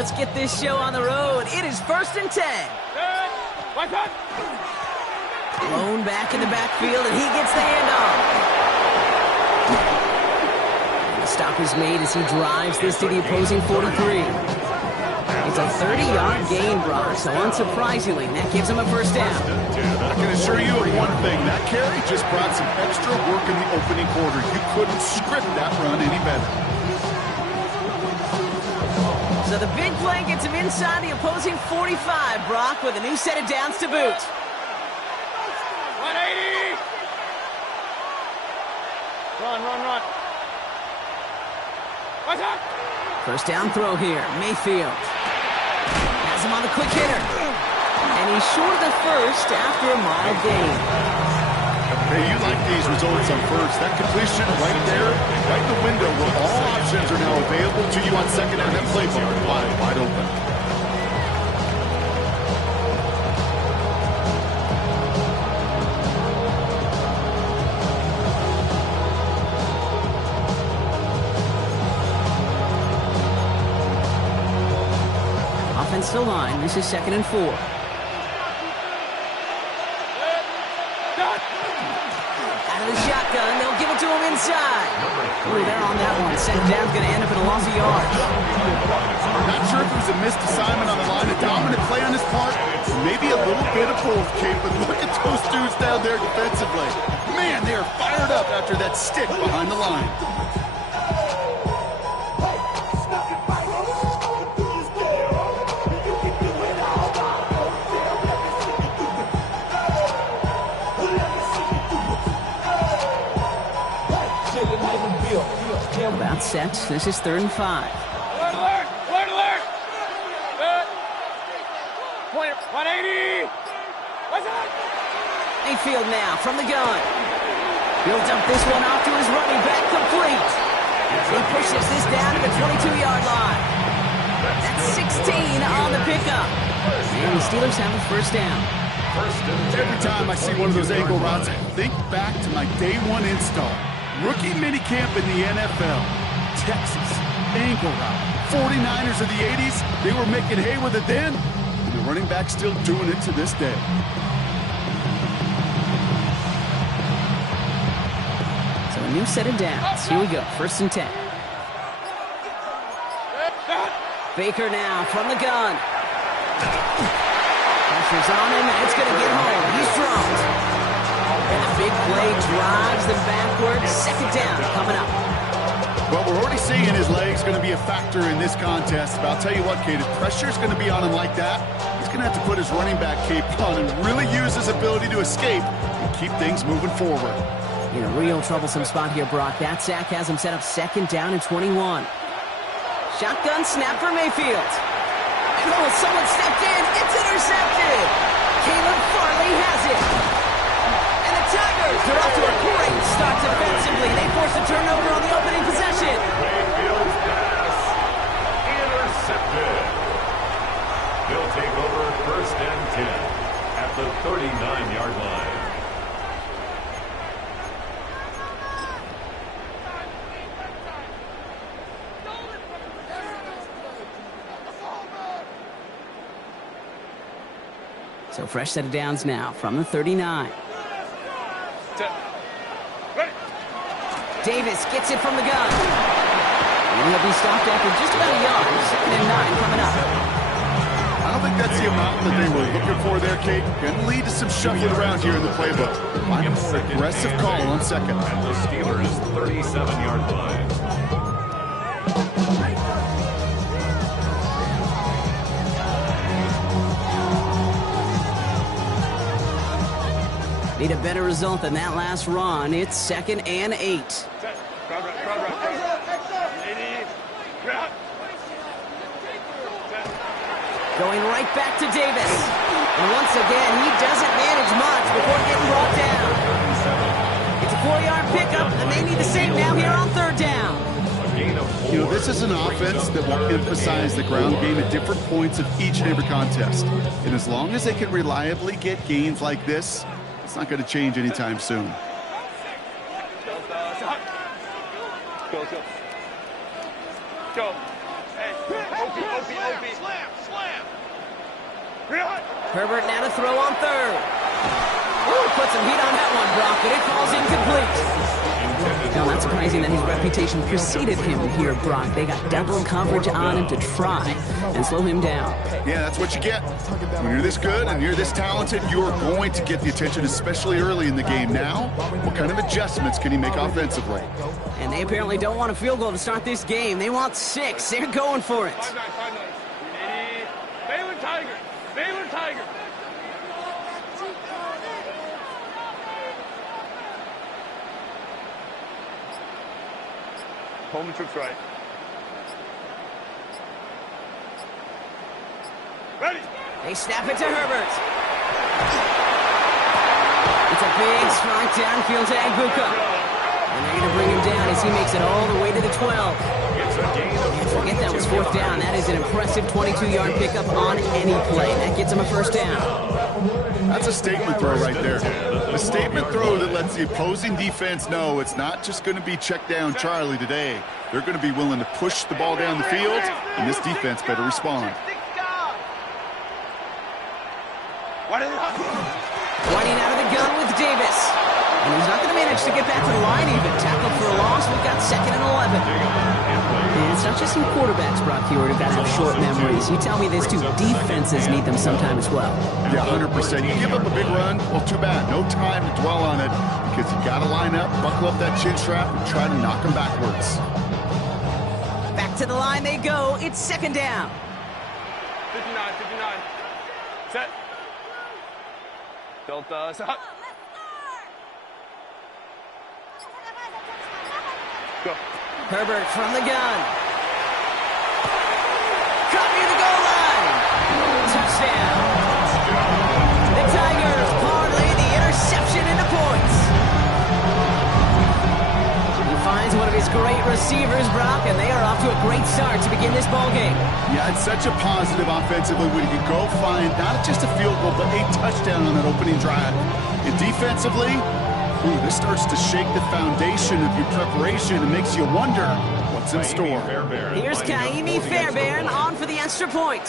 let's get this show on the road. It is 1st and 10. Blown back in the backfield, and he gets the handoff. The stop is made as he drives this to the opposing 43. It's a 30-yard gain, Brock, so unsurprisingly, that gives him a first down. I can assure you of one thing. That carry just brought some extra work in the opening quarter. You couldn't script that run any better. So the big play gets him inside the opposing 45, Brock, with a new set of downs to boot. 180! Run. What's up? First down throw here, Mayfield. Has him on the quick hitter. And he's short of the first after a mild gain. Hey, you like these results on first. That completion right there, right in the window where all options are now available to you on second down. That playbook wide open. Offensive line, this is 2nd and 4. Out of the shotgun, they'll give it to him inside. Ooh, they're on that one. Second down's going to end up in a loss of yards. Not sure if it was a missed assignment on the line, a dominant play on his part, maybe a little bit of both, Kate, but look at those dudes down there defensively. Man, they are fired up after that stick behind the line. About set. This is 3rd and 5. Alert! 180! What's up? Mayfield now from the gun. He'll dump this one off to his running back, complete. He pushes this down to the 22-yard line. That's 16 on the pickup. And the Steelers have a first down. Every time I see one of those angle routes, I think back to my day one install. Rookie minicamp in the NFL. Texas, ankle route. 49ers of the 80s, they were making hay with it then, and the running back still doing it to this day. So a new set of downs. Here we go, 1st and 10. Baker now from the gun. Pressure's on him, and it's going to get home. He's dropped. And the big play drives them backwards. Second down coming up. Well, we're already seeing his legs going to be a factor in this contest. But I'll tell you what, Kate, if pressure's going to be on him like that, he's going to have to put his running back cape on and really use his ability to escape and keep things moving forward. In a real troublesome spot here, Brock. That sack has him set up 2nd down and 21. Shotgun snap for Mayfield. Oh, someone stepped in. It's intercepted. Caleb Farley has it. And the Tigers are off to a great start defensively. They force a turnover on the opening possession. Mayfield's pass intercepted. They'll take over 1st and 10 at the 39-yard line. So fresh set of downs now from the 39. Davis gets it from the gun. And he'll be stopped after just about a yard. 2nd and 9 coming up. I don't think that's the amount that they were looking for there, Kate. Going to lead to some shuffling around here in the playbook. Find a more aggressive call on second. At the Steelers' 37-yard line. Need a better result than that last run. It's 2nd and 8. Going right back to Davis. And once again, he doesn't manage much before getting brought down. It's a 4-yard pickup, and they need the same now here on 3rd down. You know, this is an offense that will emphasize the ground game at different points of each and every contest. And as long as they can reliably get gains like this, it's not going to change anytime soon. Go. Hey. Herbert now to throw on third. Ooh, put some heat on that one, Brock, but it falls incomplete. Now, not surprising that his reputation preceded him here, Brock. They got double coverage on him to try and slow him down. Yeah, that's what you get. When you're this good and you're this talented, you're going to get the attention, especially early in the game. Now, what kind of adjustments can he make offensively? And they apparently don't want a field goal to start this game. They want 6. They're going for it. 5-9. Baylor Tigers. Baylor Tigers. Pullman troops right. Ready. They snap it to Herbert. It's a big strike downfield to Agbuka. And they're going to bring him down as he makes it all the way to the 12. It's a gain of Forget that was 4th down. That is an impressive 22-yard pickup on any play. That gets him a 1st down. That's a statement throw right there. A statement throw that lets the opposing defense know it's not just going to be check down Charlie today. They're going to be willing to push the ball down the field, and this defense better respond. Pointing out of the gun with Davis. And he's not going to manage to get back to the line even. Tackled for a loss. We've got 2nd and 11. And it's not just some quarterbacks, Brock, here who've got to have short memories. You tell me this too. Defenses need them sometime as well. Yeah, 100%. You give up a big run, well, too bad. No time to dwell on it because you got to line up, buckle up that chin strap, and try to knock them backwards. Back to the line they go. It's 2nd down. 59. Set. Delta. Stop. Go. Herbert from the gun. Caught near the goal line. Touchdown. The Tigers parlay the interception into points. He finds one of his great receivers, Brock, and they are off to a great start to begin this ball game. Yeah, it's such a positive offensively when you go find not just a field goal, but a touchdown on that opening drive. And defensively, this starts to shake the foundation of your preparation and makes you wonder what's in store. Here's Kaimi Fairbairn on for the extra point.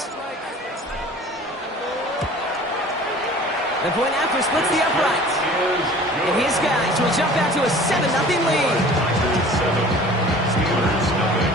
The point after splits the uprights. And his guys will jump out to a 7-0 lead. Steelers 0.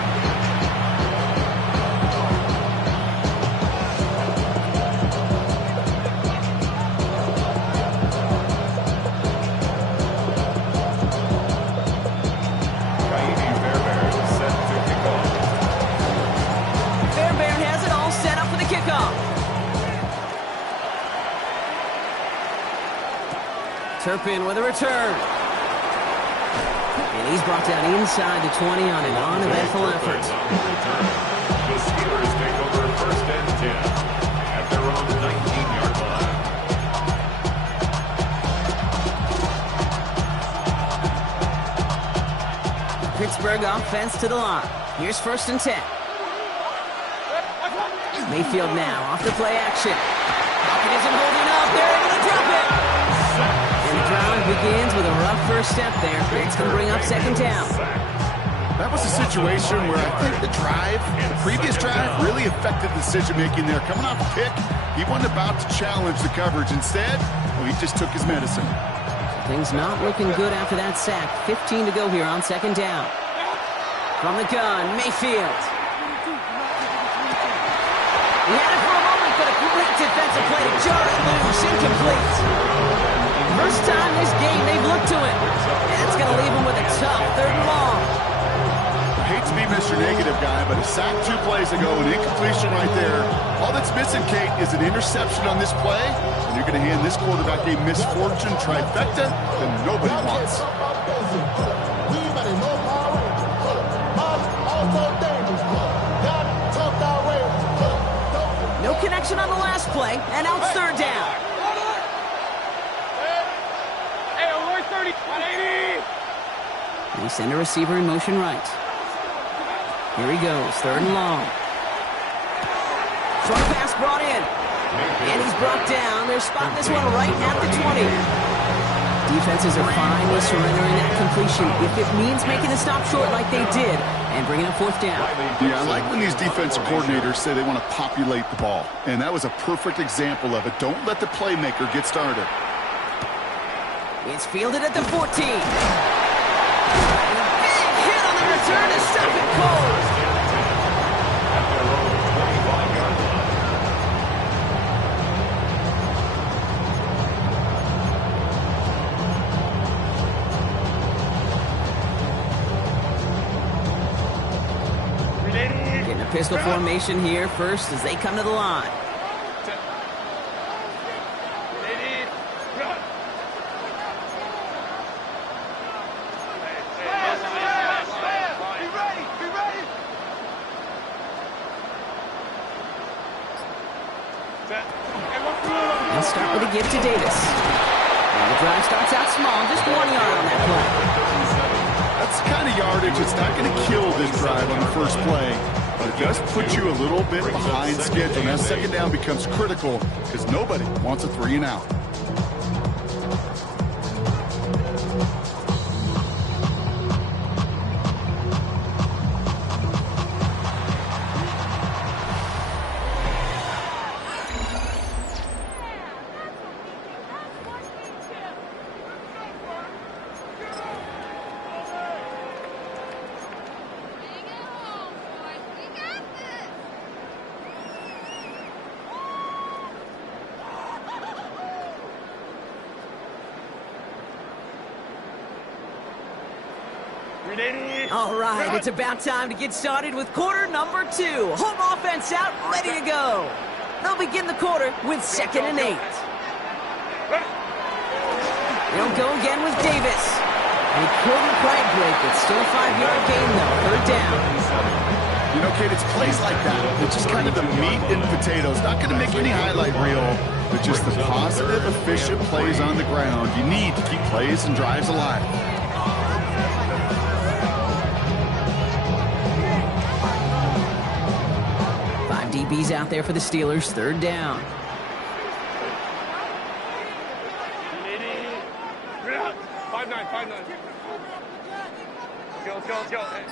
Turpin with a return. And he's brought down inside the 20 on an uneventful effort. The Steelers take over 1st and 10 at their own 19-yard line. Pittsburgh offense to the line. Here's 1st and 10. Mayfield now off the play action. Pocket isn't holding up. They're able to drop it. And the drive begins with a rough first step there. It's going to bring up 2nd down. That was a situation where I think the previous drive really affected the decision-making there. Coming off a pick, he wasn't about to challenge the coverage. Instead, he just took his medicine. Things not looking good after that sack. 15 to go here on 2nd down. From the gun, Mayfield. He had it for a moment, but a great defensive play to jar it loose, incomplete. First time this game they've looked to it. And it's going to leave him with a tough 3rd and long. I hate to be Mr. Negative guy, but a sack 2 plays ago, an incompletion right there. All that's missing, Kate, is an interception on this play, and you're going to hand this quarterback a misfortune trifecta that nobody wants. No connection on the last play, and now it's 3rd down. Hey, Roy 30, 180. They send a receiver in motion right. Here he goes, 3rd and long. Short pass brought in. And he's brought down. They're spotting this one right at the 20. Defenses are finally surrendering that completion if it means making the stop short like they did and bringing up fourth down. Yeah, I like when these defensive coordinators say they want to populate the ball. And that was a perfect example of it. Don't let the playmaker get started. It's fielded at the 14. And a big hit on the return to stop it cold. At their own 25-yard line. Getting a pistol formation here first as they come to the line. And start with a give to Davis. And the drive starts out small, just 1 yard on that play. That's the kind of yardage. It's not going to kill this drive on the first play, but it does put you a little bit behind schedule. Now second down becomes critical because nobody wants a 3 and out. All right, it's about time to get started with quarter number 2. Home offense out, ready to go. They'll begin the quarter with 2nd and 8. They'll go again with Davis. And he couldn't quite break it. Still a 5-yard gain, though. 3rd down. You know, Kate, it's plays like that. It's just kind of the meat and potatoes. Not going to make any highlight reel, but just the positive, efficient plays on the ground. You need to keep plays and drives alive. DBs out there for the Steelers. 3rd down. Let's go. Hey.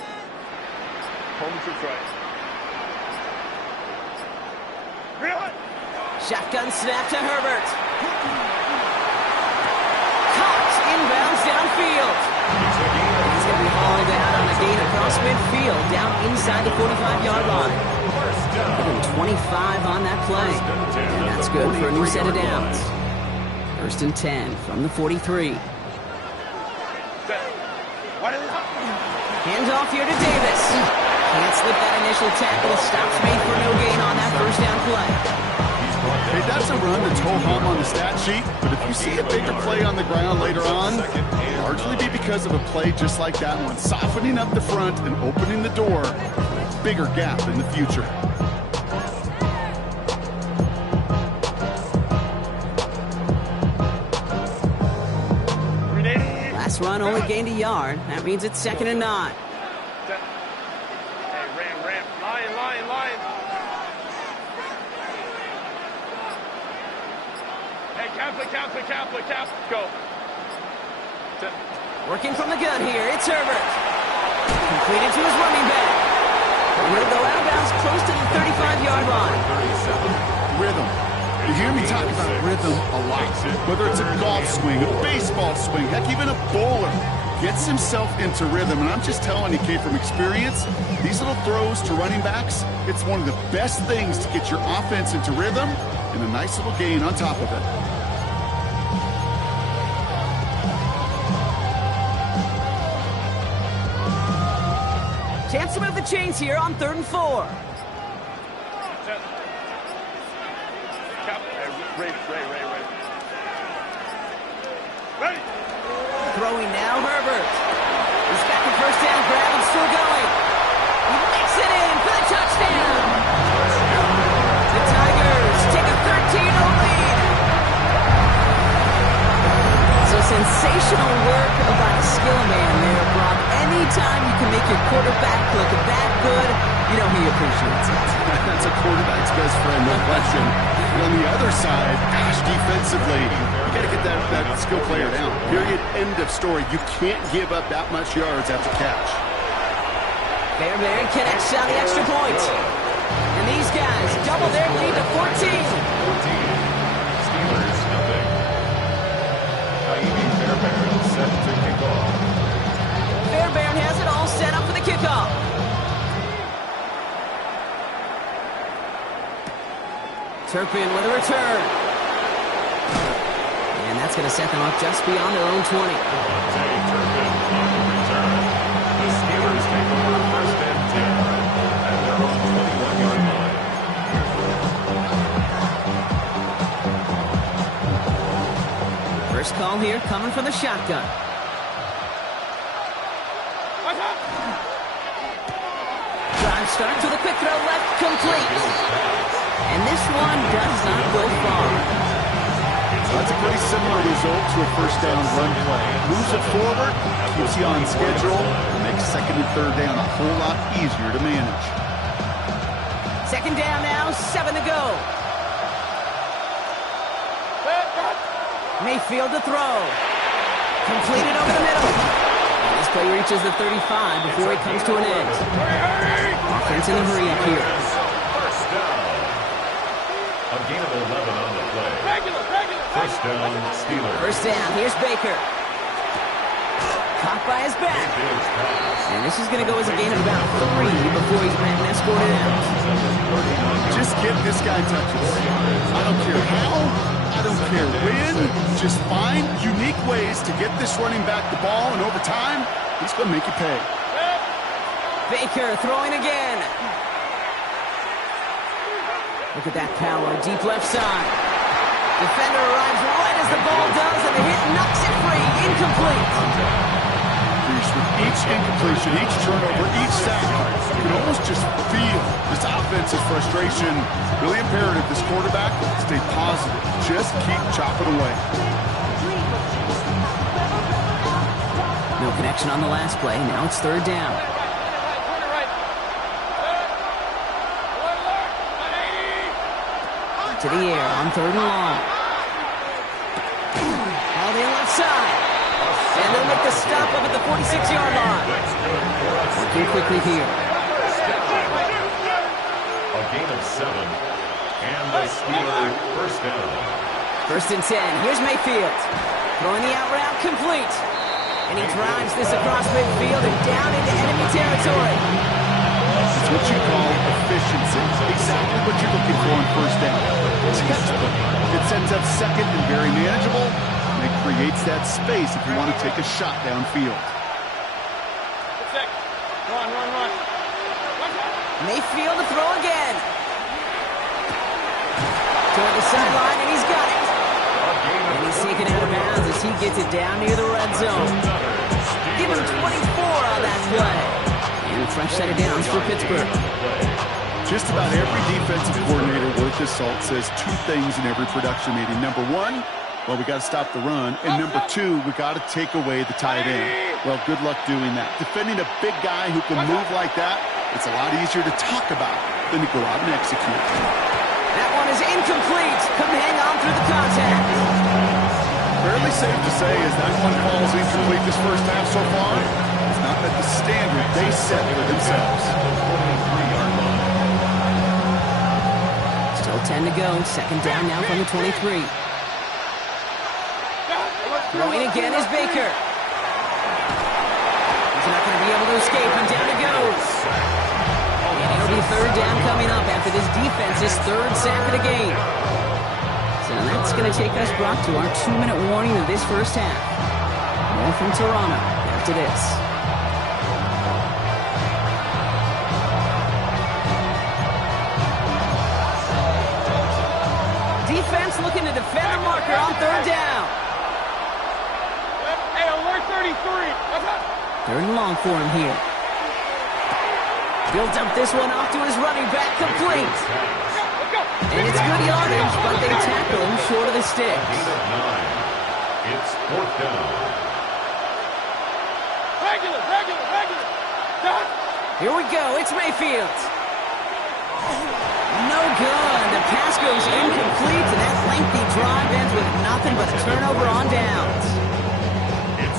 Home to try. Shotgun snap to Herbert. Caught inbounds downfield. He's going to be hauled out on a gain across midfield, down inside the 45-yard line. 25 on that play. And that's good for a new set of downs. 1st and 10 from the 43. Hands off here to Davis. Can't slip that initial tackle. Stops made for no gain on that 1st down play. Hey, that's a run that's ho-hum on the stat sheet, but if you see a bigger play on the ground later on, it'll largely be because of a play just like that one, softening up the front and opening the door for a bigger gap in the future. Last run only gained a yard. That means it's 2nd and 9. Hey, Ram. Lion. Hey, cap. Go. Working from the gun here, it's Herbert. Completed to his running back. He'll go out of bounds close to the 35-yard line. Rhythm. You hear me talk about rhythm a lot. Whether it's a golf swing, a baseball swing, heck, even a bowler gets himself into rhythm. And I'm just telling you, Kate, from experience, these little throws to running backs, it's one of the best things to get your offense into rhythm and a nice little gain on top of it. Chance to move the chains here on 3rd and 4. Ray. Ready. Throwing now, Herbert. He's got the 1st down grab and still going. He makes it in for the touchdown. The Tigers take a 13-0 lead. So sensational work by a skill man there, Brock. Anytime you can make your quarterback look that good, you know he appreciates it. That's a quarterback's best friend, no question. And on the other side, gosh, defensively, you got to get that skill player down. Period. End of story. You can't give up that much yards after catch. Fairbairn connects on the extra point. And these guys double their lead to 14. Steelers, nothing. Naimi Fairbairn set to kick off. Fairbairn has it all set up for the kickoff. Turpin with a return. And that's going to set them up just beyond their own 20. Devontae Turpin on the return. The Steelers take over first and 10 at their own 21-yard line. First call here coming from the shotgun. Drive starts with a quick throw left, complete. And this one does not go far. That's a pretty similar result to a first down run play. Moves it forward, keeps you on schedule, and makes second and third down a whole lot easier to manage. Second down now, 7 to go. Mayfield to throw. Completed over the middle. And this play reaches the 35 before it comes to an end. Offense in the hurry up here. First down. A gain of 11 on the play. First down, Steelers. First down, here's Baker. Caught by his back. And this is going to go as a gain of about 3 before he's been escorted out. Just give this guy touches. I don't care how, I don't care when. Just find unique ways to get this running back the ball, and over time, he's going to make you pay. Baker throwing again. Look at that power, deep left side. Defender arrives right as the ball does, and the hit knocks it free. Incomplete. With each incompletion, each turnover, each sack, you can almost just feel this offensive frustration. Really imperative this quarterback stay positive. Just keep chopping away. No connection on the last play. Now it's third down. To the air on third and long. Held in left side. And they'll make the stop up at the 46-yard line. Working quickly here. A gain of 7. And the Steelers first down. First and 10. Here's Mayfield. Throwing the out route complete. And he drives this across midfield and down into enemy territory. It's what you call efficiency. Exactly what you're looking for on first down. It sets up second and very manageable. And it creates that space if you want to take a shot downfield. Run. Mayfield to throw again. Toward the sideline, and he's got it. And he's taken out of bounds as he gets it down near the red zone. Give him 24 on that play. And a fresh set of downs for Pittsburgh. Just about every defensive coordinator worth his salt says 2 things in every production meeting. Number 1, well, we got to stop the run. And number 2, we got to take away the tight end. Well, good luck doing that. Defending a big guy who can move like that, it's a lot easier to talk about than to go out and execute. That one is incomplete. Couldn't hang on through the contact. Fairly safe to say as that one falls incomplete this first half so far, it's not that the standard they set for themselves. Still 10 to go. Second down now from the 23. Throwing again is Baker. He's not going to be able to escape, and down he goes. And it'll be third down coming up after this defense's third sack of the game. So that's going to take us, Brock, to our 2-minute warning of this first half. More from Toronto after this. Defense looking to defend the marker on third down. Hey, alert 33. Third and long for him here. He'll dump this one off to his running back, complete. And it's good yardage, but they tackle him short of the sticks. It's fourth down. Regular. Here we go, it's Mayfield. good. The pass goes incomplete, and that lengthy drive ends with nothing but a turnover on downs.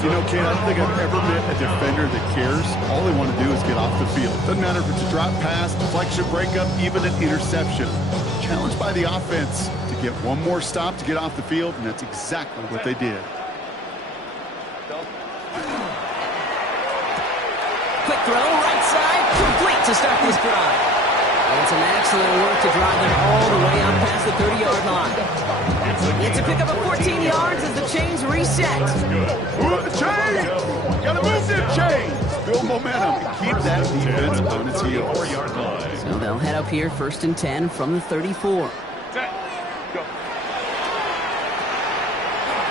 You know, Ken, I don't think I've ever met a defender that cares. All they want to do is get off the field. Doesn't matter if it's a drop pass, deflection, breakup, even an interception. Challenged by the offense to get one more stop to get off the field, and that's exactly what they did. Quick throw, right side, complete to start this drive. And some excellent work to drive them all the way up past the 30-yard line. It's a pickup of 14 yards as the chains reset. Move the chains! Gotta move them chains! Build momentum and keep that defense on its heels. So they'll head up here 1st and 10 from the 34.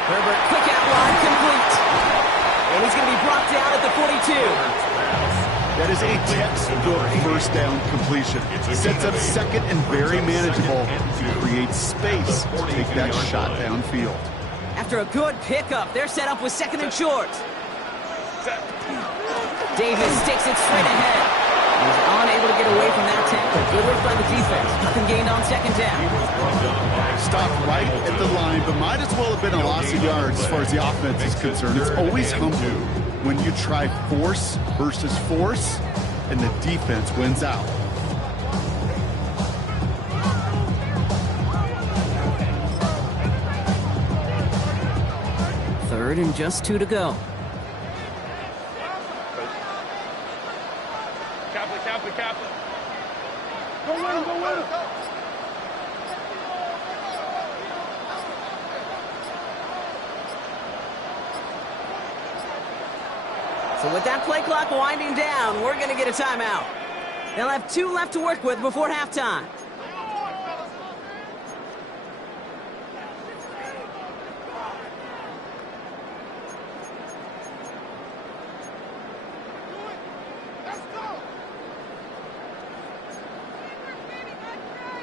Herbert, quick outline, complete. And he's going to be brought down at the 42. That is a textbook first down completion. Sets up second and very manageable to create space to take that shot downfield. After a good pickup, they're set up with 2nd and short. Davis sticks it straight ahead. He's unable to get away from that tackle. Good work by the defense. Nothing gained on 2nd down. Stopped right at the line, but might as well have been a loss of yards as far as the offense is concerned. It's always humbling when you try force versus force, and the defense wins out. Third and just 2 to go. Kaplan. Go win him. So with that play clock winding down, we're going to get a timeout. They'll have 2 left to work with before halftime.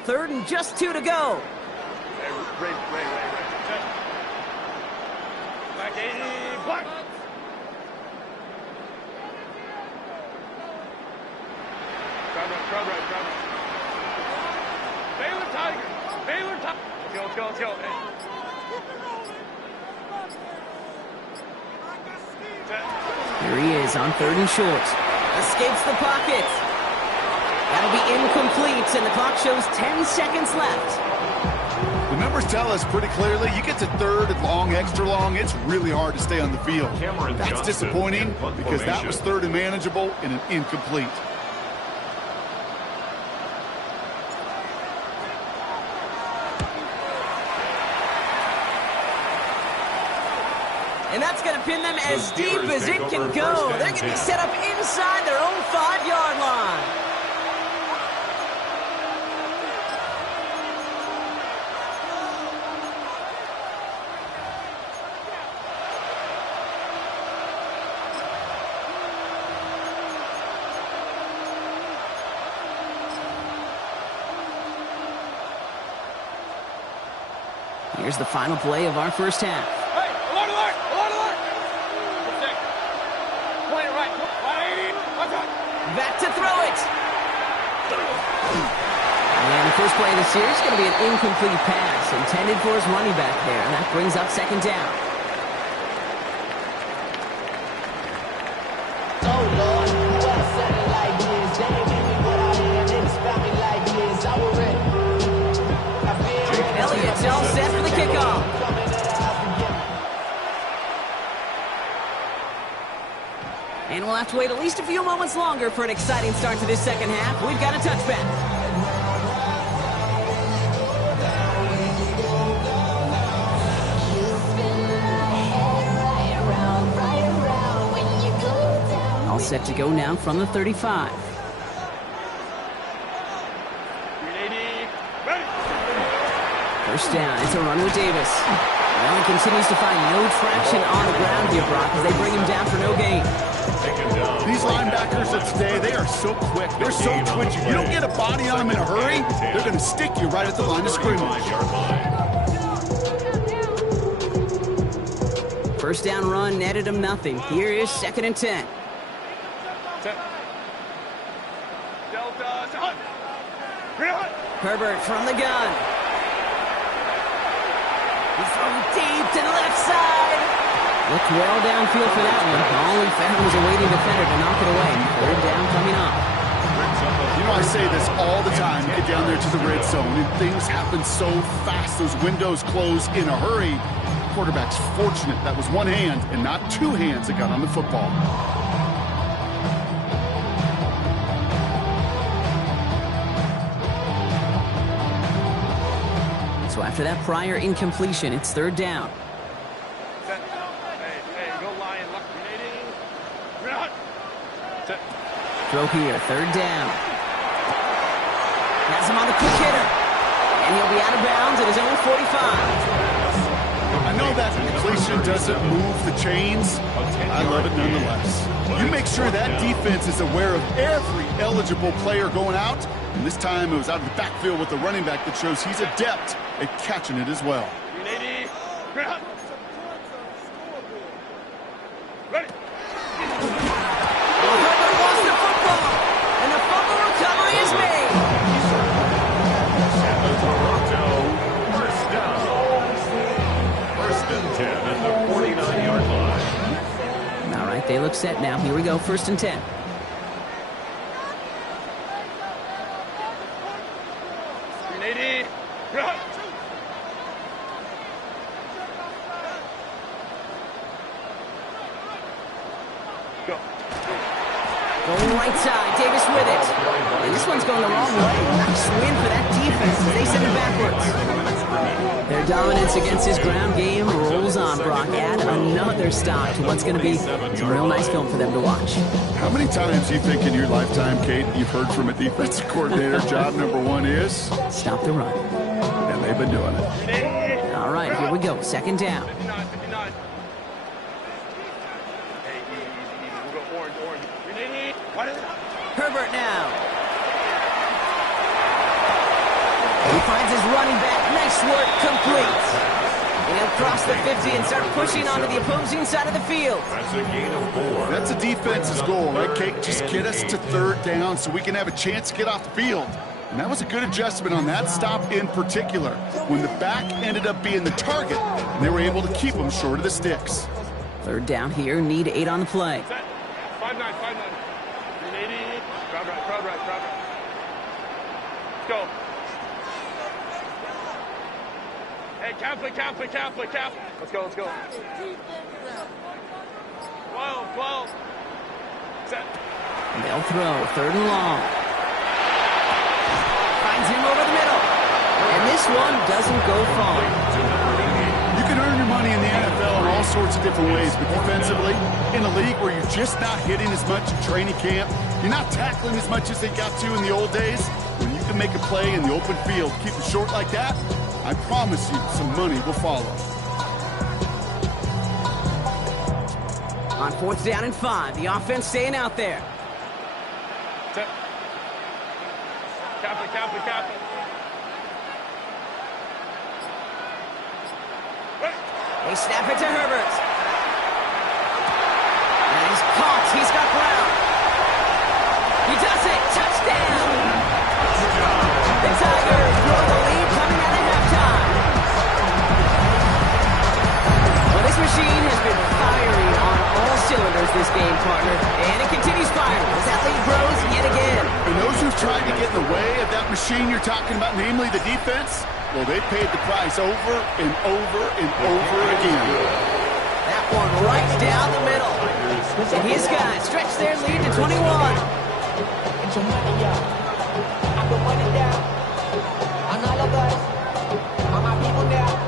Third and just 2 to go. Ray. Black 80, black. Crowd right. Baylor Tiger. Let's go. Here he is on 3rd and short. Escapes the pocket. That'll be incomplete, and the clock shows 10 seconds left. The numbers tell us pretty clearly, you get to 3rd and long, extra long, it's really hard to stay on the field. That's disappointing because that was 3rd and manageable and an incomplete. And that's going to pin them as deep as it can go. They're going to be set up inside their own 5-yard line. Here's the final play of our first half. Hey, alert! Play it right. 180. Back to throw it. And the first play of the series is going to be an incomplete pass intended for his running back there. And that brings up 2nd down. Oh, Lord, who else said it like this? They ain't give me what I am. They just found me like this. I was ready. Elliott's all set for the kickoff. And we'll have to wait at least a few moments longer for an exciting start to this second half. We've got a touchback. All set to go now from the 35. 380. Ready. First down, it's a run with Davis. Well, he continues to find no traction on the ground here, Brock, as they bring him down for no gain. These linebackers of today, they are so quick. They're so twitchy. You don't get a body on them in a hurry, they're going to stick you right at the line of scrimmage. First down run netted him nothing. Here is 2nd and 10. Delta. Herbert from the gun. He's throwing deep to the left side. Looked well downfield for that one. Only found was a waiting defender to knock it away. Third down coming up. You know, I say this all the time. Get down there to the red zone, and things happen so fast. Those windows close in a hurry. Quarterback's fortunate that was one hand and not two hands that got on the football. So after that prior incompletion, it's third down. Set. Hey, go Lion. Grenading. Grenade. Set. Throw here, third down. Has him on the quick hitter. And he'll be out of bounds at his own 45. I know that completion doesn't move the chains. I love it nonetheless. You make sure that defense is aware of every eligible player going out. And this time it was out of the backfield with the running back that shows he's adept at catching it as well. Grenading. Grenade. Ready. Herbert lost the football. And the fumble recovery is made. And the Toronto first down. First and 10 at the 49-yard line. All right, they look set now. Here we go, first and 10. Grenading. Grenade. Go. Going right side, Davis with it. And this one's going the wrong way. Nice win for that defense as they send it backwards. Their dominance against his ground game rolls on, Brock. Add another stop to what's going to be some real nice film for them to watch. How many times do you think in your lifetime, Kate, you've heard from a defensive coordinator, job number one is? Stop the run. And they've been doing it. Grenading. All right, here we go, second down. 59, 59. Hey, easy. We'll go orange. Grenading. What is it? Herbert now. He finds his running back. Nice work, complete. And he'll cross the 50 and start pushing onto the opposing side of the field. That's a gain of 4. That's a defense's goal, right, Kate? Just get us to third down so we can have a chance to get off the field. And that was a good adjustment on that stop in particular, when the back ended up being the target, and they were able to keep them short of the sticks. Third down here, need 8 on the play. Set. 5-9. Grenading. Crowd right. Let's go. Hey, Catholic. Let's go. 12. Set. They'll throw, third and long. Finds him over the middle. And this one doesn't go far. You can earn your money in the NFL in all sorts of different ways, but defensively, in a league where you're just not hitting as much in training camp, you're not tackling as much as they got to in the old days, when you can make a play in the open field, keep it short like that, I promise you some money will follow. On fourth down and 5, the offense staying out there. Set. Catholic. Ready. They snap it to Herbert. And he's caught. He's got ground. He does it. Touchdown. The Tigers grow the lead coming out of halftime. Well, this machine has been firing on all cylinders this game, partner. And it continues firing as that lead grows yet again. And those who've tried to get in the way of that machine you're talking about, namely the defense, well, they paid the price over and over again. That one right down the middle. And his guys stretch their lead to 21. Get your money up. I put money down. On all of us. On my people now.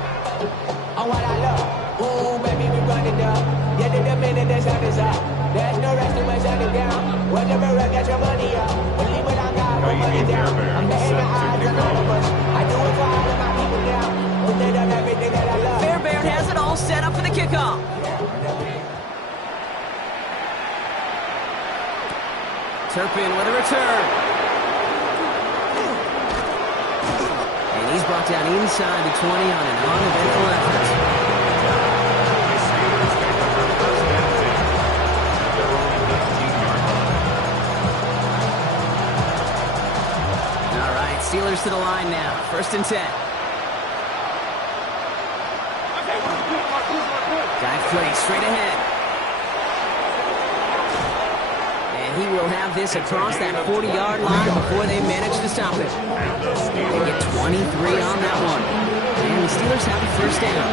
On what I love. Ooh, baby, we run it up. Yeah, the minute the sun is up. There's no rest to my shut it down. Whatever, get your money up. Believe it or not, put money down. I'm betting the odds on all of us. I do it for all of my people now. Put it on everything that I love. Fairbairn has it all set up for the kickoff. Turpin with a return. And he's brought down inside the 20 on an uneventful effort. Steelers to the line now. 1st and 10. Dive play straight ahead. And he will have this across that 40-yard line before they manage to stop it. They get 23 on that one. And the Steelers have a 1st down.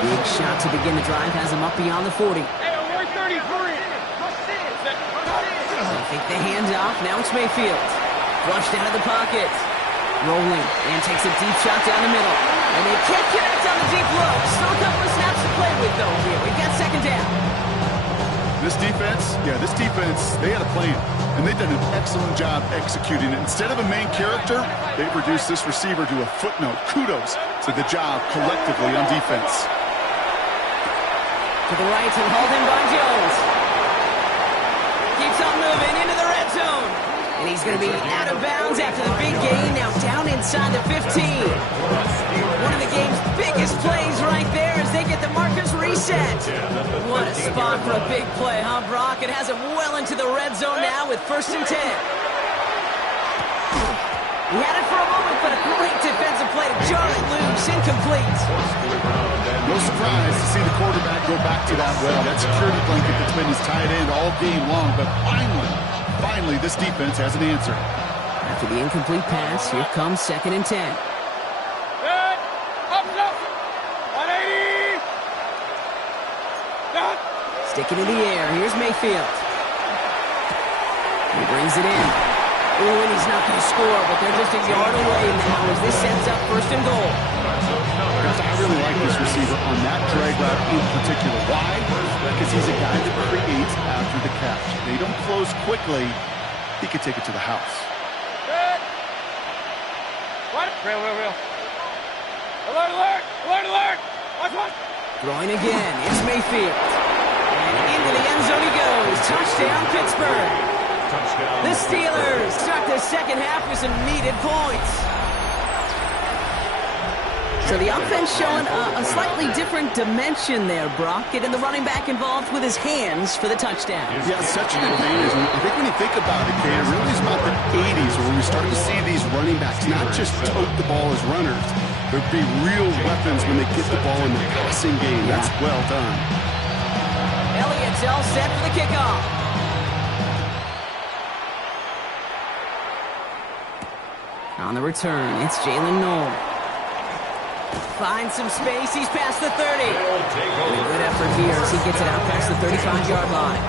Big shot to begin the drive has him up beyond the 40. They think the handoff. Now it's Mayfield. Flushed out of the pocket. Rolling and takes a deep shot down the middle. And they can't connect on the deep look. Still a couple of snaps to play with, though, here. We've got 2nd down. This defense, they had a plan. And they've done an excellent job executing it. Instead of a main character, they've reduced this receiver to a footnote. Kudos to the job collectively on defense. To the right and hauled in by Jones. Keeps on moving into the red zone. And he's going to be out of bounds after the big gain. Now down inside the 15. One of the game's biggest plays right there as they get the markers reset. What a spot for a big play, huh, Brock? It has him well into the red zone now with 1st and 10. He had it for a moment, but a great defensive play to jar it loose. Incomplete. No surprise to see the quarterback go back to that well. That security blanket that's been his tight end all game long. But finally, this defense has an answer. After the incomplete pass, here comes 2nd and 10. Sticking in the air. Here's Mayfield. He brings it in. Ooh, and he's not going to score, but they're just a yard away now as this sets up 1st and goal. I really like this receiver on that drag route in particular. Why? Because he's a guy that creates after the catch. They don't close quickly. He could take it to the house. Real. Alert, alert, alert, alert. Watch. Throwing again. It's Mayfield. And into the end zone he goes. Touchdown, Pittsburgh. The Steelers start the 2nd half with some needed points. So the offense showing a slightly different dimension there, Brock. Getting the running back involved with his hands for the touchdown. Yeah, such an advantage. I think when you think about it, Kate, it really is about the 80s when we started to see these running backs not just tote the ball as runners. There'd be real weapons when they get the ball in the passing game. That's well done. Elliott's all set for the kickoff. On the return, it's Jalen Noel. Finds some space. He's past the 30. And a good effort here as he gets it out past the 35-yard line.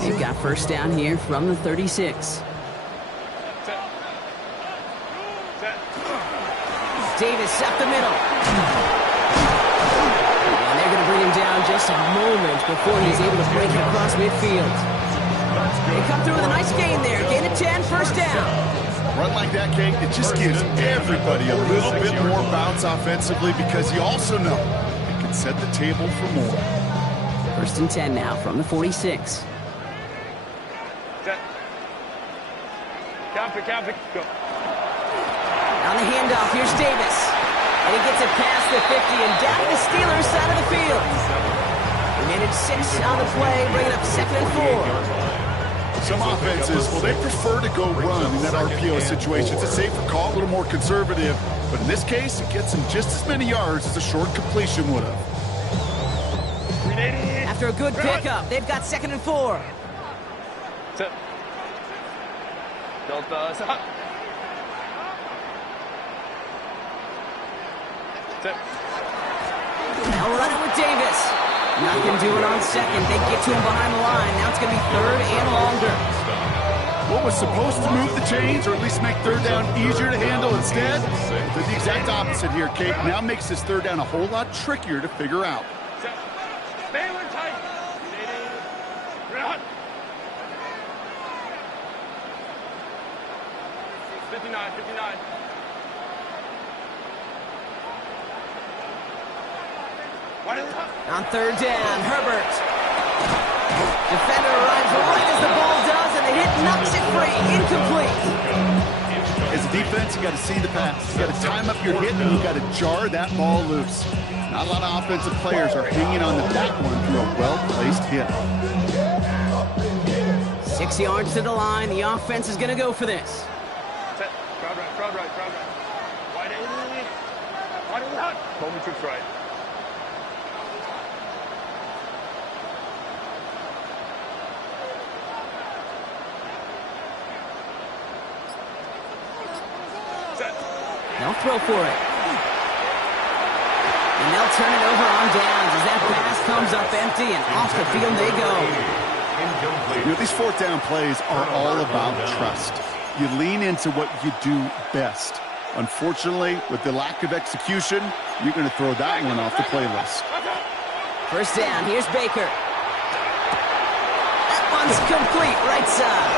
They've got 1st down here from the 36. Davis up the middle. And they're going to bring him down just a moment before he's able to break it across midfield. They come through with a nice gain there. Gain of 10, 1st down. Run like that, Kate, it just gives everybody a little bit more bounce offensively because you also know it can set the table for more. 1st and 10 now from the 46. Count it. Go. On the handoff, here's Davis. And he gets it past the 50 and down the Steelers side of the field. They managed 6 on the play, bringing up 2nd and 4. Some offenses, well, they prefer to go run in that RPO situation. It's a safer call, a little more conservative. But in this case, it gets them just as many yards as a short completion would have. After a good pickup, they've got 2nd and 4. Delta, stop. Now running with Davis. Nothing doing on 2nd. They get to him behind the line. Now it's going to be 3rd and longer. What was supposed to move the chains or at least make 3rd down easier to handle instead? Did the exact opposite here, Kate. Now makes this 3rd down a whole lot trickier to figure out. Baylor tight. Run. 59. On 3rd down, Herbert. Defender arrives right as the ball does, and the hit knocks it free. Incomplete. As a defense, you got to see the pass. You got to time up your hit, and you got to jar that ball loose. Not a lot of offensive players are hanging on to that one through a well-placed hit. 6 yards to the line. The offense is going to go for this. Set. Crowd right, crowd right, crowd right. Wide in. Wide in. Coleman trips right. Set. They'll throw for it. And they'll turn it over on downs as that pass comes up empty, and off the field they go. You know, these fourth down plays are all about trust. You lean into what you do best. Unfortunately, with the lack of execution, you're going to throw that one off the playlist. First down, here's Baker. That one's complete, right side.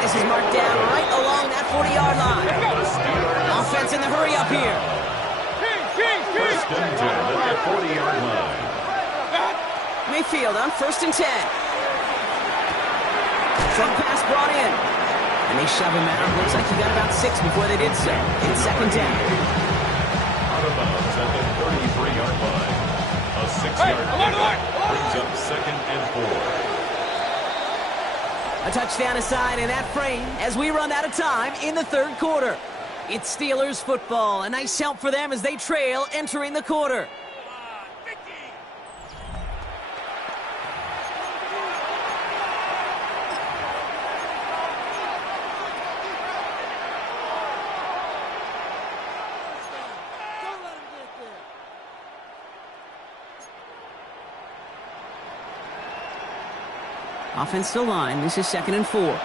This is marked down right along that 40-yard line. Offense in the hurry up here. First and 10 at the 40-yard line. Mayfield on 1st and 10. Short pass brought in. And they shove him out. Looks like he got about 6 before they did so. It's 2nd down. Out of bounds at the 33-yard line. A 6-yard pickup brings up 2nd and 4. A touchdown aside in that frame as we run out of time in the 3rd quarter. It's Steelers football. A nice help for them as they trail entering the quarter. Offensive line, this is 2nd and 4.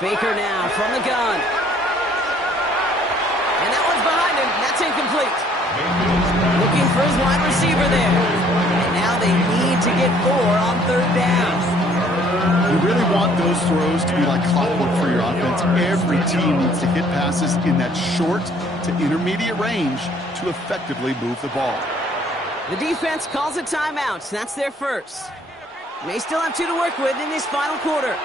Baker now from the gun. And that one's behind him. That's incomplete. Looking for his wide receiver there. And now they need to get 4 on 3rd down. You really want those throws to be like clockwork for your offense. Every team needs to hit passes in that short to intermediate range to effectively move the ball. The defense calls a timeout. That's their first. They still have 2 to work with in this final quarter.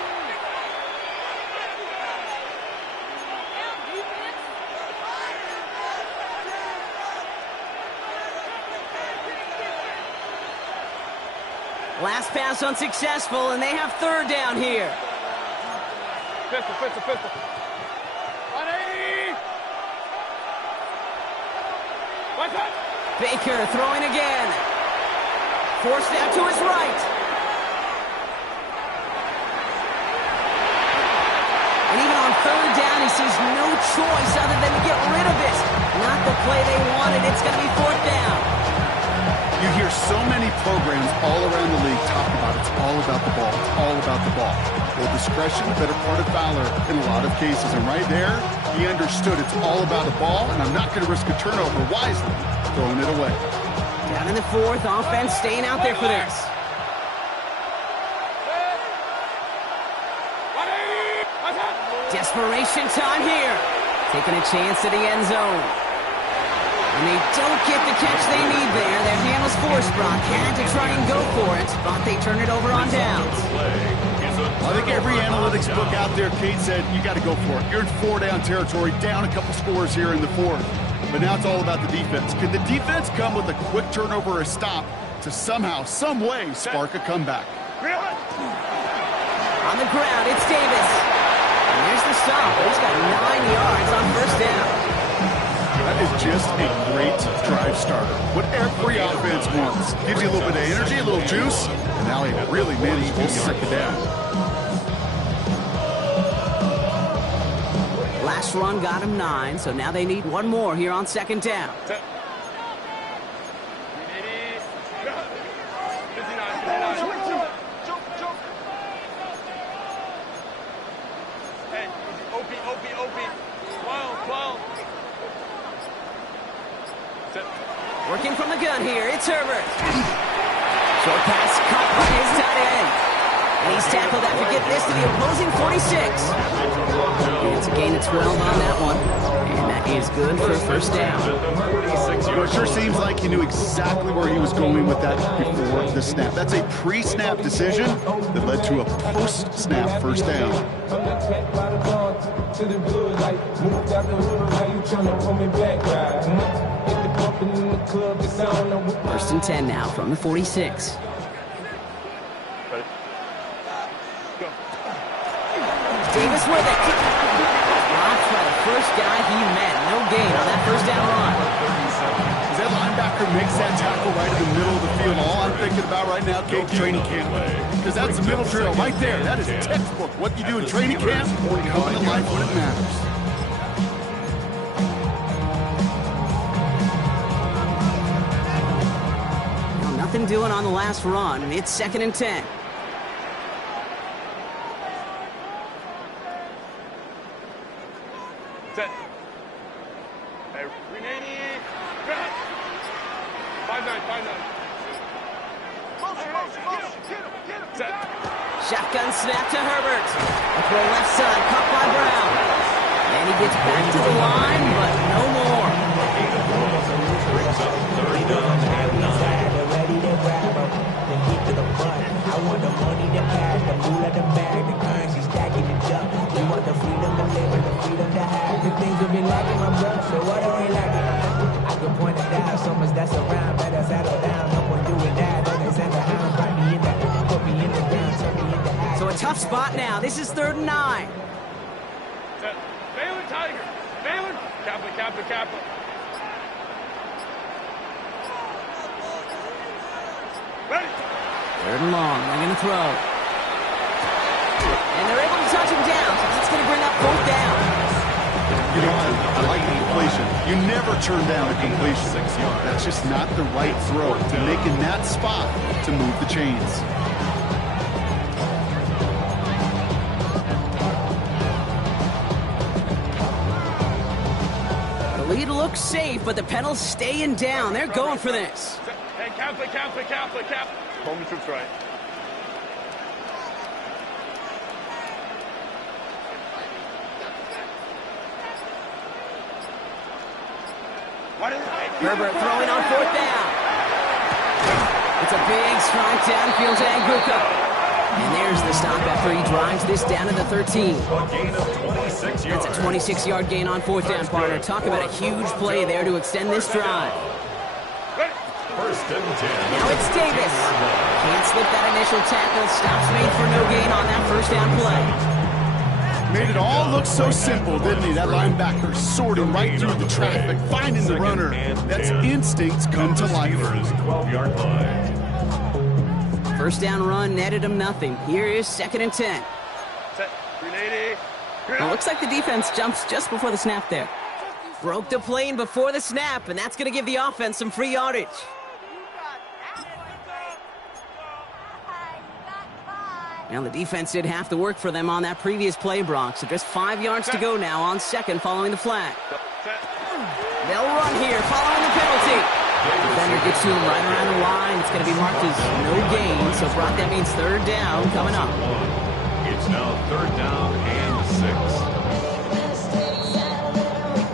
Last pass unsuccessful, and they have 3rd down here. Pistol. 180. What's that? Baker throwing again. Forced out to his right. And even on 3rd down, he sees no choice other than to get rid of it. Not the play they wanted. It's going to be 4th down. You hear so many programs all around the league talk about it's all about the ball. It's all about the ball. Well, discretion, better part of valor in a lot of cases. And right there, he understood it's all about the ball, and I'm not going to risk a turnover wisely, throwing it away. Down in the 4th, offense staying out there for this. Desperation time here. Taking a chance to the end zone. And they don't get the catch they need there. Their hand was forced, Brock. Had to try and go for it, but they turn it over on downs. I think every analytics book out there, Kate, said you got to go for it. You're in 4-down territory, down a couple scores here in the 4th. But now it's all about the defense. Can the defense come with a quick turnover or a stop to somehow, some way, spark a comeback? On the ground, it's Davis. And there's the stop. He's got 9 yards on 1st down. That is just a great drive starter. What every offense wants. Gives you a little bit of energy, a little juice, and now he really managed to 2nd down. Last run got him 9, so now they need 1 more here on 2nd down. Working from the gun here, it's Herbert. Short pass caught by his tight end. And he's tackled after getting this to the opposing 46. It's a gain of 12 on that one. And that is good for a first down. It sure seems like he knew exactly where he was going with that before the snap. That's a pre-snap decision that led to a post-snap first down. First and 10 now from the 46. Davis with it. Blocked by the first guy he met. No gain on that first down run. As that linebacker makes that tackle right in the middle of the field, all I'm thinking about right now, Kate, training camp. Because that's the middle drill right there. That is textbook. What you do in training camp, coming to life when it matters. Well, nothing doing on the last run. It's second and 10. Set. Hey, 380. 5-9. Set. Shotgun snap to Herbert. A throw left side, caught by Brown. And he gets back to the line, but no more. Brings up third down and 9. Ready to grab them, then get to the front. I want the money, the cash, the food of the bag, the currency stacking the junk. We want the freedom to live and the freedom to have. The things will be lacking, my brother. So what are we lacking? I can point it down, so much that's around. Better settle down, no point doing that. Don't they send a hound, put me in the ground, turn me into half. So a tough spot now. This is 3rd and 9. Set. Balin Tiger. Balin. Kaplan. Ready. 3rd and long. They're going to throw. And they're able to touch him down. So that's going to bring up 4th down. You know, I like the completion. You never turn down a completion. That's just not the right throw to make in that spot to move the chains. The lead looks safe, but the pedals staying down. They're going for this. Hey, Kaplan. Coleman troops right. Herbert throwing on 4th down. It's a big strike downfield to Anguka. And there's the stop after he drives this down to the 13. A gain of 26 yards. That's a 26-yard gain on 4th down, partner. Talk about a huge play there to extend this drive. First and 10. Now it's Davis. Can't slip that initial tackle. Stops made for no gain on that first down play. Made it all look so simple, didn't he? That linebacker sorting right through the traffic, finding the runner. That's instincts come to life. 12-yard line. First down run netted him nothing. Here is 2nd and 10. Set. 380. Well, looks like the defense jumps just before the snap there. Broke the plane before the snap, and that's going to give the offense some free yardage. Now, the defense did half the work for them on that previous play, Brock. So just 5 yards to go now on 2nd following the flag. They'll run here following the penalty. Defender gets to him right around the line. It's going to be marked as no gain. So, Brock, that means 3rd down coming up. It's now 3rd down and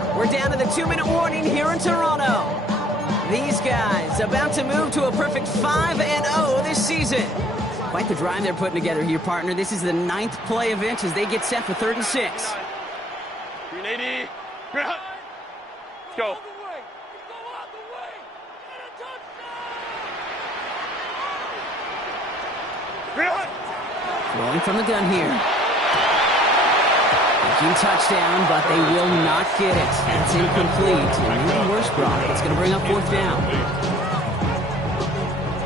6. We're down to the 2-minute warning here in Toronto. These guys about to move to a perfect 5-0 this season. Quite the drive they're putting together here, partner. This is the 9th play of inch as they get set for 3rd and 6. 380. Let's go. Rolling from the gun here. Making touchdown, but they will not get it. That's incomplete. And even worse, Brock, it's going to bring up 4th down.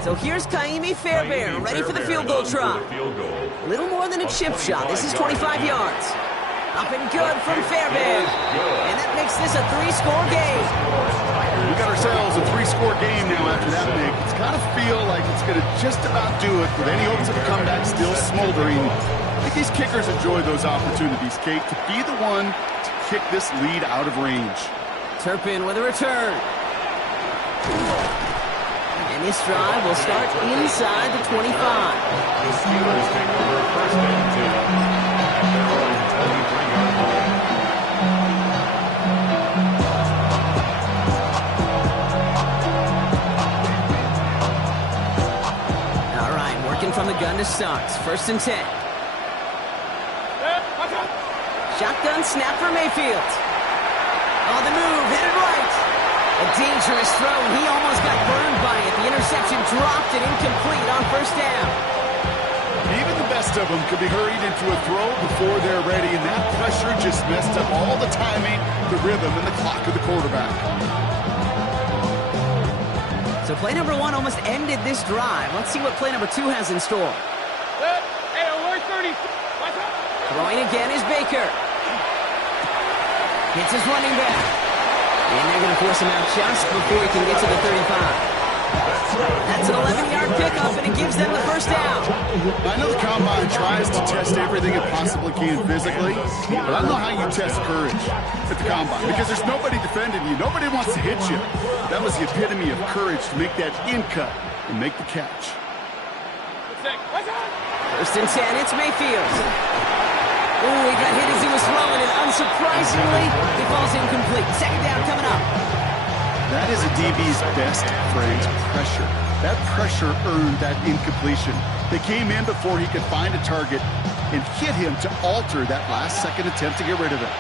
So here's Kaimi Fairbairn, ready for the field goal try. A little more than a chip shot. This is 25 yards. Up and good from Fairbairn. And that makes this a 3-score game. We got ourselves a 3-score game now after that make. It's got to feel like it's going to just about do it with any hopes of a comeback still smoldering. I think these kickers enjoy those opportunities, Kate, to be the one to kick this lead out of range. Turpin with a return. And this drive will start inside the 25. The Steelers take over first and 10 at their own 23-yard line. All right, working from the gun to start. First and 10. Shotgun snap for Mayfield. On the move, headed right. A dangerous throw, and he almost got burned by it. The interception dropped and incomplete on first down. Even the best of them could be hurried into a throw before they're ready, and that pressure just messed up all the timing, the rhythm, and the clock of the quarterback. So play number 1 almost ended this drive. Let's see what play number 2 has in store. Hey, alert 30. Throwing again is Baker. Hits his running back. And they're going to force him out just before he can get to the 35. That's an 11-yard pickup, and it gives them the first down. I know the Combine tries to test everything it possibly can physically, but I don't know how you test courage at the Combine, because there's nobody defending you. Nobody wants to hit you. That was the epitome of courage to make that in cut and make the catch. First and 10, it's Mayfield. Ooh, he got hit as he was throwing, and unsurprisingly, he falls incomplete. Second down coming up. That is a DB's best phrase, pressure. That pressure earned that incompletion. They came in before he could find a target and hit him to alter that last-second attempt to get rid of it.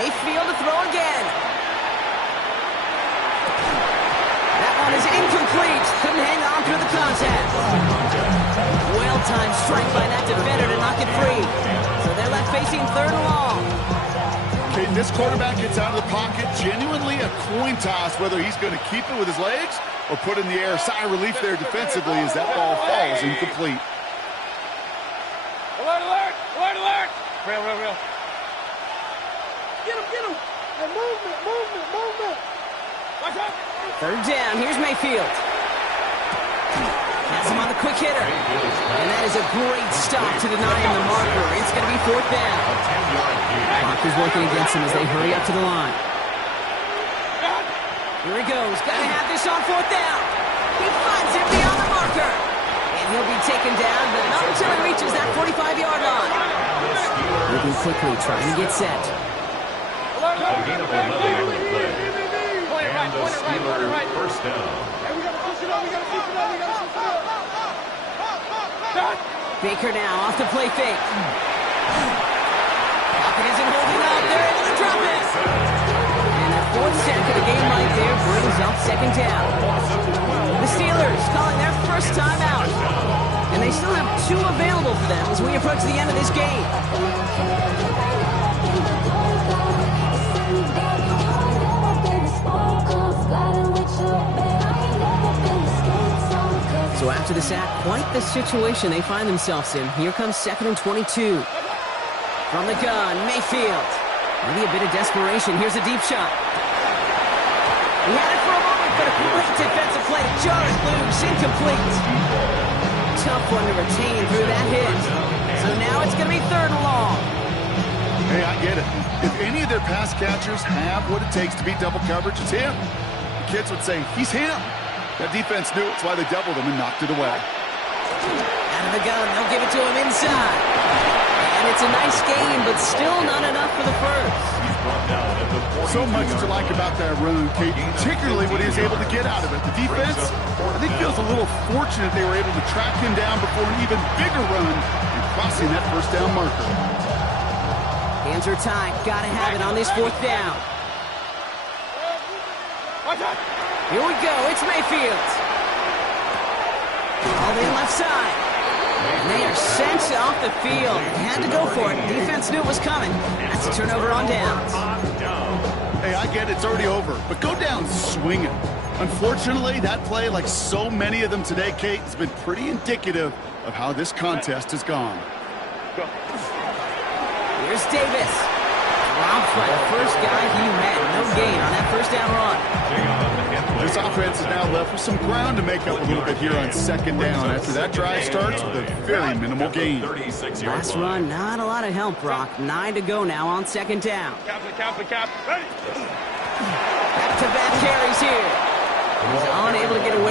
Mayfield to throw again. That one is incomplete. Couldn't hang on through the contact. Well-timed strike by that defender to knock it free. So they're left facing third and long. Okay, this quarterback gets out of the pocket, genuinely a coin toss whether he's going to keep it with his legs or put it in the air. Sigh of relief there defensively as that ball falls incomplete. Alert, alert! Alert, alert! Real. Get him! Hey, movement! Watch out! Third down, here's Mayfield. Has him on the quick hitter. And that is a great stop to deny him the marker. It's going to be fourth down. Clock is working against him as they hurry up to the line. Here he goes. Got to have this on fourth down. He finds him beyond the marker. And he'll be taken down, but not until he reaches that 45-yard line. Moving quickly, trying to get set. A gain of 11 on the play. And the Steelers first down. Baker now off the play fake. Pocket isn't holding up. They're able to drop it. And their fourth sack of the game right there brings up second down. The Steelers calling their first timeout. And they still have 2 available for them as we approach the end of this game. So after the sack, quite the situation they find themselves in. Here comes 2nd and 22. From the gun, Mayfield. Maybe a bit of desperation. Here's a deep shot. He had it for a moment, but a great defensive play. Jars loose, incomplete. Tough one to retain through that hit. So now it's going to be third and long. Hey, I get it. If any of their pass catchers have what it takes to beat double coverage, it's him. The kids would say, he's him. That defense knew it. That's why they doubled him and knocked it away. Out of the gun, they'll give it to him inside. And it's a nice game, but still not enough for the first. So much to like about that run, Kate, particularly what he was able to get out of it. The defense, I think, feels a little fortunate they were able to track him down before an even bigger run and crossing that first down marker. Hands are tied. Got to have it on this fourth down. Here we go. It's Mayfield. All in left side. And they are sent off the field. They had to go for it. Defense knew it was coming. That's a turnover on downs. Hey, I get it. It's already over. But go down swinging. Unfortunately, that play, like so many of them today, Kate, has been pretty indicative of how this contest has gone. Here's Davis. Dropped by the first guy he met. No gain on that first down run. This offense is now left with some ground to make up a little bit here on second down after that drive starts with a very minimal gain. Last run, not a lot of help, Brock. 9 to go now on second down. Cap. Ready? Back-to-back carries here.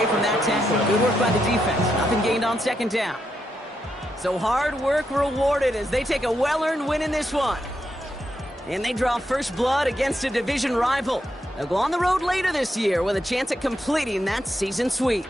from that tackle. Good work by the defense. Nothing gained on second down. So hard work rewarded as they take a well-earned win in this one. And they draw first blood against a division rival. They'll go on the road later this year with a chance at completing that season sweep.